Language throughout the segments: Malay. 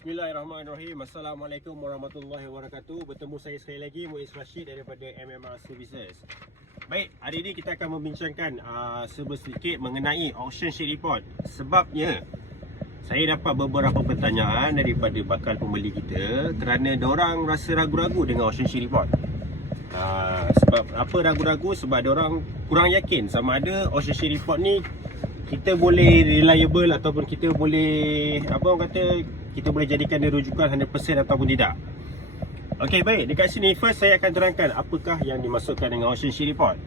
Bismillahirrahmanirrahim. Assalamualaikum warahmatullahi wabarakatuh. Bertemu saya sekali lagi, Muiz Rashid daripada MMR Services. Baik, hari ini kita akan membincangkan sedikit mengenai auction sheet report. Sebabnya saya dapat beberapa pertanyaan daripada bakal pembeli kita kerana diorang rasa ragu-ragu dengan auction sheet report. Sebab apa ragu-ragu? Sebab diorang kurang yakin sama ada auction sheet report ni kita boleh reliable ataupun kita boleh kita boleh jadikan dia rujukan 100% ataupun tidak. Okey, baik, dekat sini first saya akan terangkan apakah yang dimaksudkan dengan auction sheet report.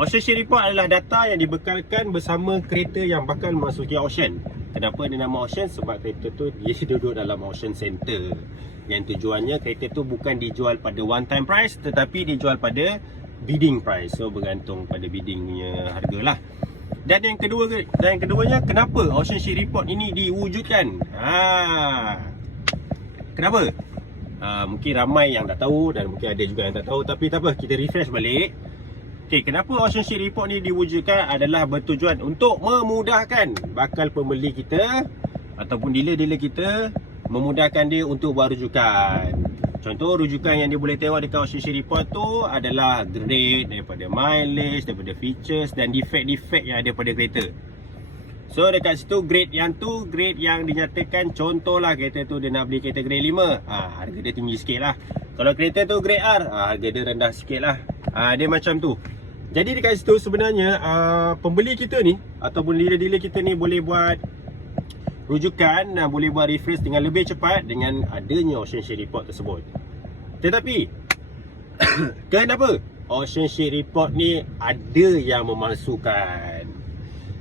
Auction sheet report adalah data yang dibekalkan bersama kereta yang bakal memasuki auction. Kenapa dia nama auction? Sebab kereta tu dia duduk dalam auction center. Yang tujuannya kereta tu bukan dijual pada one time price, tetapi dijual pada bidding price. So bergantung pada biddingnya hargalah. Dan yang keduanya, kenapa auction sheet report ini diwujudkan? Kenapa? Mungkin ramai yang dah tahu dan mungkin ada juga yang tak tahu, tapi tak apa, kita refresh balik. Okey, kenapa auction sheet report ni diwujudkan adalah bertujuan untuk memudahkan bakal pembeli kita ataupun dealer-dealer kita, memudahkan dia untuk buat rujukan. Contoh rujukan yang dia boleh tengok dekat auction sheet report tu adalah grade, daripada mileage, daripada features dan defect-defect yang ada pada kereta. So dekat situ grade yang dinyatakan, contohlah kereta tu dia nak beli kereta grade 5, harga dia tinggi sikit lah. Kalau kereta tu grade R, harga dia rendah sikit lah. Dia macam tu. Jadi dekat situ sebenarnya pembeli kita ni ataupun dealer-dealer kita ni boleh buat rujukan dan boleh buat reference dengan lebih cepat dengan adanya auction sheet report tersebut. Tetapi kenapa auction sheet report ni ada yang memalsukan?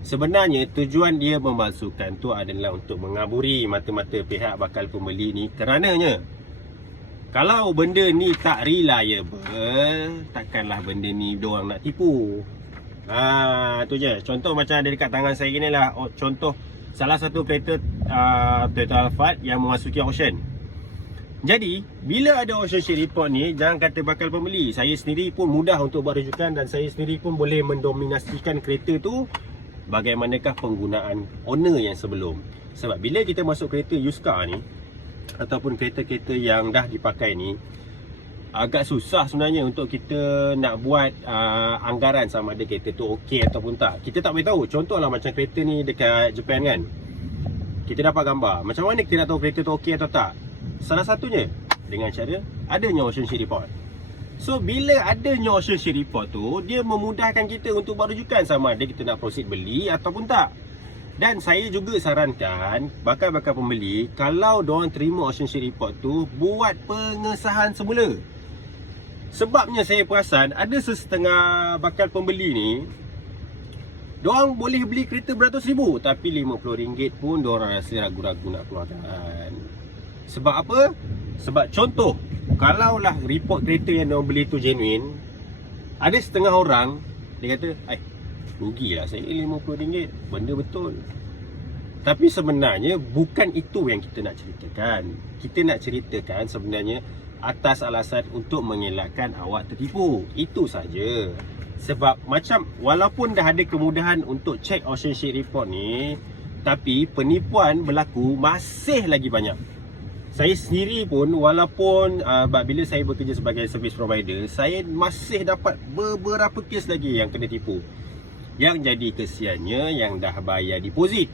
Sebenarnya tujuan dia memalsukan tu adalah untuk mengaburi mata-mata pihak bakal pembeli ni, kerananya kalau benda ni tak reliable, takkanlah benda ni diorang nak tipu. Tu je. Contoh macam ada dekat tangan saya gini lah. Contoh salah satu kereta Toyota Alphard yang memasuki auction. Jadi bila ada auction sheet report ni, jangan kata bakal pembeli, saya sendiri pun mudah untuk buat rujukan dan saya sendiri pun boleh mendominasikan kereta tu bagaimanakah penggunaan owner yang sebelum. Sebab bila kita masuk kereta used car ni ataupun kereta-kereta yang dah dipakai ni, agak susah sebenarnya untuk kita nak buat anggaran sama ada kereta tu okey ataupun tak. Kita tak boleh tahu. Contohlah macam kereta ni dekat Japan kan, kita dapat gambar. Macam mana kita nak tahu kereta tu okey atau tak? Salah satunya dengan cara adanya auction sheet report. So bila adanya auction sheet report tu, dia memudahkan kita untuk buat rujukan sama ada kita nak proceed beli ataupun tak. Dan saya juga sarankan bakal-bakal pembeli, kalau diorang terima auction sheet report tu, buat pengesahan semula. Sebabnya saya perasan ada sesetengah bakal pembeli ni, diorang boleh beli kereta beratus ribu, tapi RM50 pun diorang rasa ragu-ragu nak keluarkan. Sebab apa? Sebab contoh, kalaulah report kereta yang diorang beli tu genuine, ada setengah orang dia kata, rugilah saya RM50, benda betul. Tapi sebenarnya bukan itu yang kita nak ceritakan. Kita nak ceritakan sebenarnya atas alasan untuk mengelakkan awak tertipu. Itu saja. Sebab macam walaupun dah ada kemudahan untuk check auction sheet report ni, tapi penipuan berlaku masih lagi banyak. Saya sendiri pun walaupun bila saya bekerja sebagai service provider, saya masih dapat beberapa kes lagi yang kena tipu. Yang jadi kesiannya yang dah bayar deposit.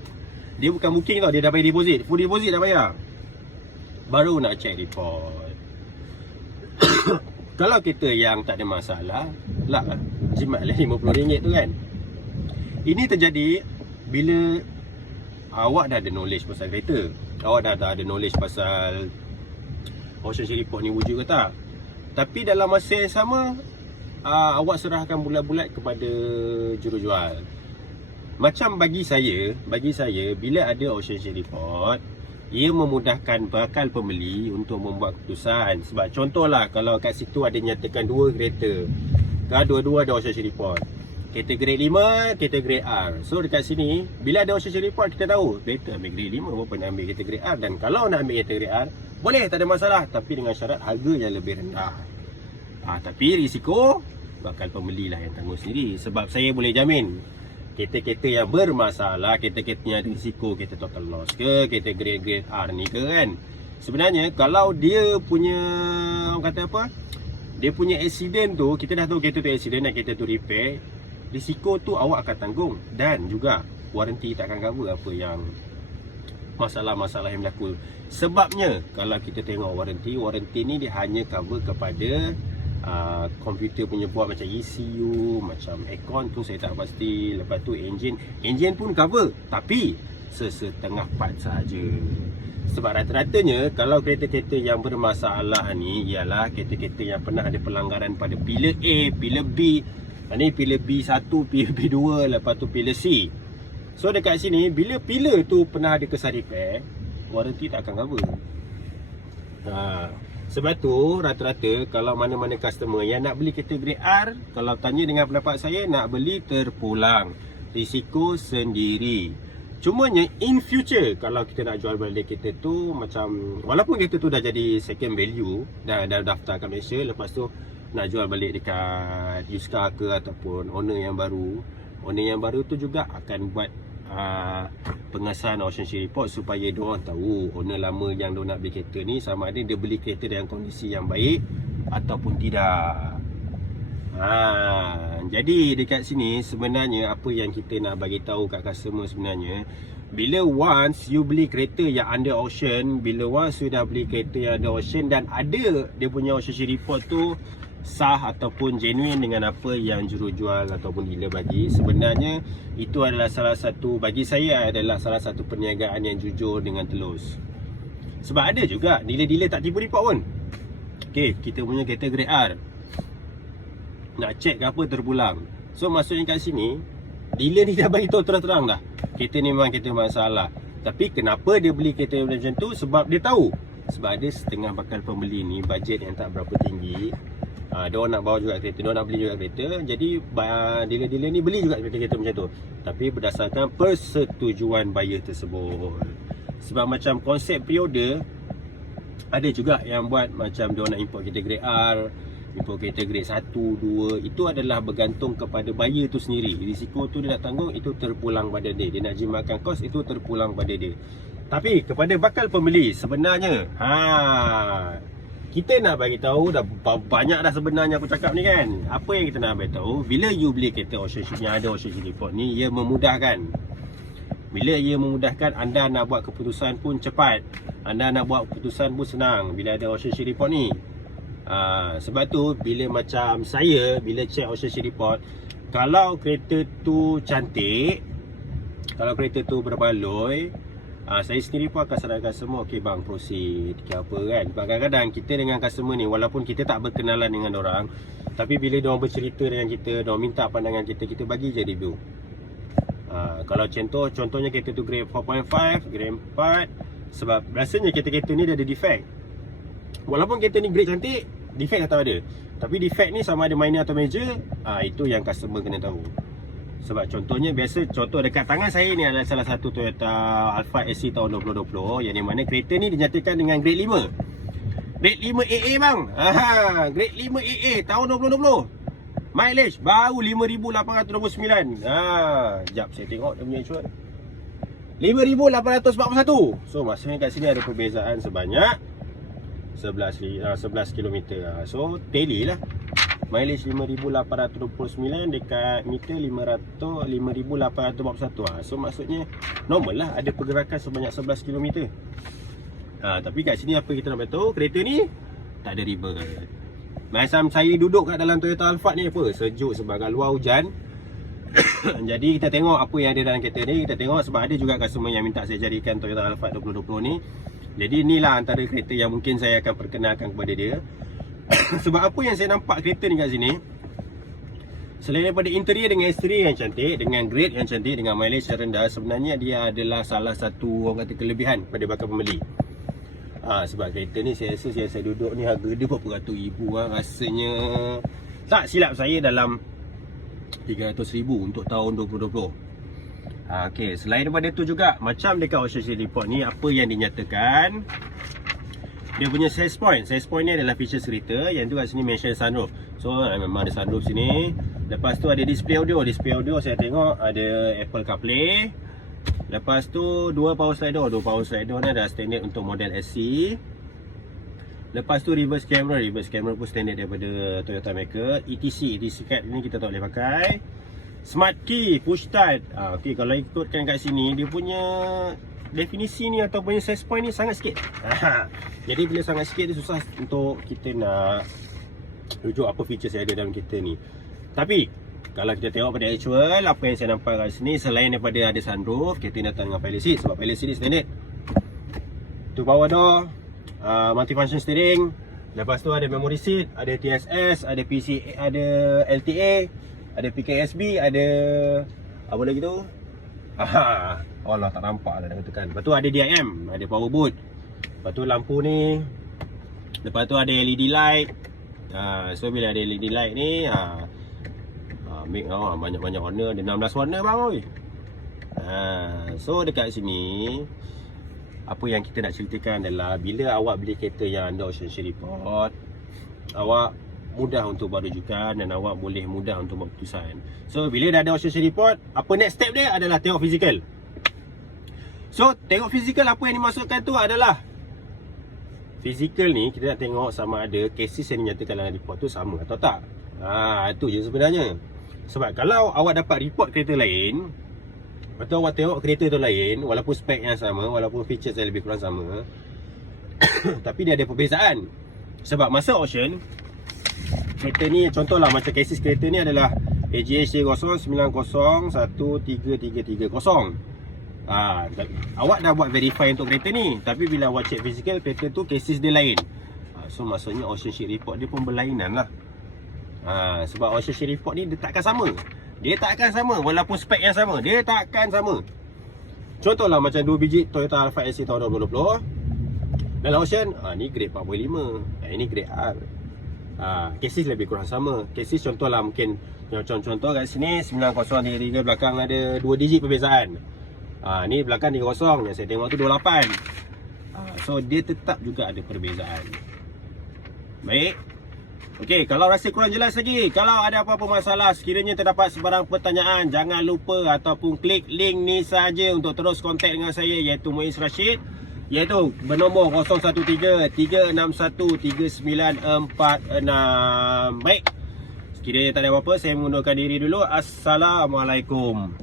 Dia bukan booking tau, dia dah bayar deposit. Full deposit dah bayar, baru nak check report. Kalau kita yang tak ada masalah, jimatlah RM50 tu kan. Ini terjadi bila awak dah ada knowledge pasal kereta, awak dah ada knowledge pasal auction sheet report ni wujud ke tak. Tapi dalam masa yang sama, awak serahkan bulat-bulat kepada jurujual. Macam bagi saya, bila ada auction sheet report, ia memudahkan bakal pembeli untuk membuat keputusan. Sebab contohlah, kalau kat situ ada nyatakan dua kereta, dua-dua ada auction sheet report, kereta grade 5, kereta grade R. So dekat sini, bila ada auction sheet report, kita tahu kereta ambil grade 5 berapa nak ambil kereta grade R. Dan kalau nak ambil kereta grade R, boleh, tak ada masalah, tapi dengan syarat harga yang lebih rendah. Tapi risiko bakal pembelilah yang tanggung sendiri. Sebab saya boleh jamin kereta-kereta yang bermasalah, kereta-kereta yang ada risiko, kereta total loss ke, kereta grade R ni ke kan, Sebenarnya kalau dia punya, orang kata apa, dia punya accident tu, kita dah tahu kereta tu accident dan kereta tu repair, risiko tu awak akan tanggung. Dan juga warranty tak akan cover apa yang masalah-masalah yang berlaku. Sebabnya kalau kita tengok warranty ni dia hanya cover kepada komputer punya buat macam ECU, macam aircon tu saya tak pasti. Lepas tu engine pun cover, tapi sesetengah part saja. Sebab rata-ratanya kalau kereta-kereta yang bermasalah ni ialah kereta-kereta yang pernah ada pelanggaran pada pilar A, pilar B, ni pilar B1, pilar B2, lepas tu pilar C. So dekat sini bila pilar tu pernah ada kesan repair, warranty tak akan cover. Sebab tu rata-rata kalau mana-mana customer yang nak beli kereta grade R, kalau tanya dengan pendapat saya, nak beli terpulang, risiko sendiri. Cumanya in future kalau kita nak jual balik kereta tu, macam walaupun kereta tu dah jadi second value, dah daftar kat Malaysia, lepas tu nak jual balik dekat used car ke ataupun owner yang baru tu juga akan buat pengesahan ownership report supaya diorang tahu owner lama yang diorang nak beli kereta ni sama ada dia beli kereta dengan kondisi yang baik ataupun tidak. Jadi dekat sini sebenarnya apa yang kita nak bagi tahu kat customer sebenarnya, bila once you beli kereta yang under auction, bila once you dah beli kereta yang under auction dan ada dia punya ownership report tu sah ataupun genuine dengan apa yang jurujual ataupun dealer bagi, sebenarnya itu adalah salah satu, bagi saya adalah salah satu perniagaan yang jujur dengan telus. Sebab ada juga dealer-dealer tak tipu report pun. Okay, kita punya kereta grade R, nak check ke apa terpulang. So maksudnya kat sini dealer ni dah bagi tahu terang-terang dah, kereta ni memang kereta masalah. Tapi kenapa dia beli kereta macam tu? Sebab dia tahu, sebab ada setengah bakal pembeli ni bajet yang tak berapa tinggi, diorang nak bawa juga kereta, diorang nak beli juga kereta. Jadi dealer-dealer ni beli juga kereta macam tu, tapi berdasarkan persetujuan buyer tersebut. Sebab macam konsep pre-order, ada juga yang buat macam diorang nak import kereta grade R, import kereta grade 1, 2. Itu adalah bergantung kepada buyer tu sendiri. Risiko tu dia nak tanggung, itu terpulang pada dia. Dia nak jimatkan kos, itu terpulang pada dia. Tapi kepada bakal pembeli sebenarnya, kita nak bagi tahu dah banyak dah sebenarnya aku cakap ni kan. Apa yang kita nak bagi tahu, bila you beli kereta ownership yang ada ownership report ni, ia memudahkan. Bila ia memudahkan, anda nak buat keputusan pun cepat, anda nak buat keputusan pun senang bila ada ownership report ni. Sebab tu bila macam saya, bila check ownership report, kalau kereta tu cantik, kalau kereta tu berbaloi, saya sendiri pun akan sarankan semua, okay bang, proceed ke apa kan. Sebab kadang-kadang kita dengan customer ni, walaupun kita tak berkenalan dengan orang, tapi bila diorang bercerita dengan kita, diorang minta pandangan kita, kita bagi je review. Kalau contohnya kereta tu grade 4.5, grade 4, sebab rasanya kereta-kereta ni dah ada defect. Walaupun kereta ni grade cantik, defect tak ada. Tapi defect ni sama ada minor atau major, itu yang customer kena tahu. Sebab contohnya, contoh dekat tangan saya ni adalah salah satu Toyota Alphard SC tahun 2020, yang di mana kereta ni dinyatakan dengan grade 5. Grade 5 AA bang. Grade 5 AA tahun 2020. Mileage baru 5,829. Sekejap saya tengok dia punya insurans, 5,841. So maksudnya kat sini ada perbezaan sebanyak 11 km. So tally lah, mileage 5,829 dekat meter 5,841. So maksudnya normal lah, ada pergerakan sebanyak 11 km. Tapi kat sini apa kita nak beritahu, kereta ni tak ada ribet. Macam saya duduk kat dalam Toyota Alphard ni apa, sejuk sebab kat luar hujan. Jadi kita tengok apa yang ada dalam kereta ni. Kita tengok sebab ada juga customer yang minta saya jadikan Toyota Alphard 2020 ni. Jadi inilah antara kereta yang mungkin saya akan perkenalkan kepada dia. Sebab apa yang saya nampak kereta ni kat sini, selain daripada interior dengan eksterior yang cantik, dengan grade yang cantik, dengan mileage yang rendah, sebenarnya dia adalah salah satu orang kata kelebihan pada bakal pembeli. Sebab kereta ni saya rasa saya duduk ni harga dia berapa ratus ribu rasanya. Tak silap saya dalam 300,000 untuk tahun 2020. Okay, selain daripada tu juga, macam dekat ownership report ni, apa yang dinyatakan, dia punya sales point. Sales point ni adalah feature cerita. Yang tu kat sini mention sunroof. So memang ada sunroof sini. Lepas tu ada display audio. Display audio saya tengok ada Apple CarPlay. Lepas tu dua power slider ni dah standard untuk model SC. Lepas tu reverse camera pun standard daripada Toyota Maker. ETC card ni kita tak boleh pakai. Smart key, push start. Okey, kalau ikutkan kat sini, dia punya definisi ni ataupun size point ni sangat sikit. Jadi bila sangat sikit, dia susah untuk kita nak rujuk apa features yang ada dalam kereta ni. Tapi kalau kita tengok pada actual, apa yang saya nampak kat sini, selain daripada ada sunroof, kereta ni datang dengan pilot seat. Sebab pilot seat ni standard. Tu power door, multifunction steering. Lepas tu ada memory seat, ada TSS, ada PCA, ada LTA, ada PKSB, ada apa lagi tu? Allah, tak nampak lah nak katakan. Lepas tu ada DIM, ada power boot. Lepas tu lampu ni. Lepas tu ada LED light. So bila ada LED light ni, make banyak-banyak warna. Ada 16 warna bang oi. So dekat sini, apa yang kita nak ceritakan adalah bila awak beli kereta yang ada Ocean Report, awak mudah untuk buat rujukan dan awak boleh mudah untuk buat keputusan. So bila dah ada Ocean Report, apa next step dia adalah tengok fizikal. So tengok fizikal, apa yang dimaksudkan tu adalah fizikal ni kita nak tengok sama ada cases yang dinyatakan dalam report tu sama atau tak. Itu je sebenarnya. Sebab kalau awak dapat report kereta lain, atau awak tengok kereta tu lain, walaupun spek yang sama, walaupun features yang lebih kurang sama, tapi dia ada perbezaan. Sebab masa auction, kereta ni contohlah macam cases kereta ni adalah AGH 09010133330. Awak dah buat verify untuk kereta ni, tapi bila awak check physical, kereta tu cases dia lain. So maksudnya ownership report dia pun berlainan lah. Sebab ownership report ni dia takkan sama. Dia takkan sama walaupun spek yang sama, dia takkan sama. Contohlah macam 2 biji Toyota Alphard SC tahun 2020 dalam auction, ni grade 4.5, ini grade R. Cases lebih kurang sama. Cases contohlah mungkin contoh kat sini 9033, belakang ada 2 digit perbezaan. Ni belakang 30, yang saya tengok tu 28. So dia tetap juga ada perbezaan. Baik. Okey, kalau rasa kurang jelas lagi, kalau ada apa-apa masalah, sekiranya terdapat sebarang pertanyaan, jangan lupa ataupun klik link ni saja untuk terus kontak dengan saya, iaitu Muiz Rashid, iaitu bernombor 013-361-3946. Baik, sekiranya tak ada apa-apa, saya mengundurkan diri dulu. Assalamualaikum.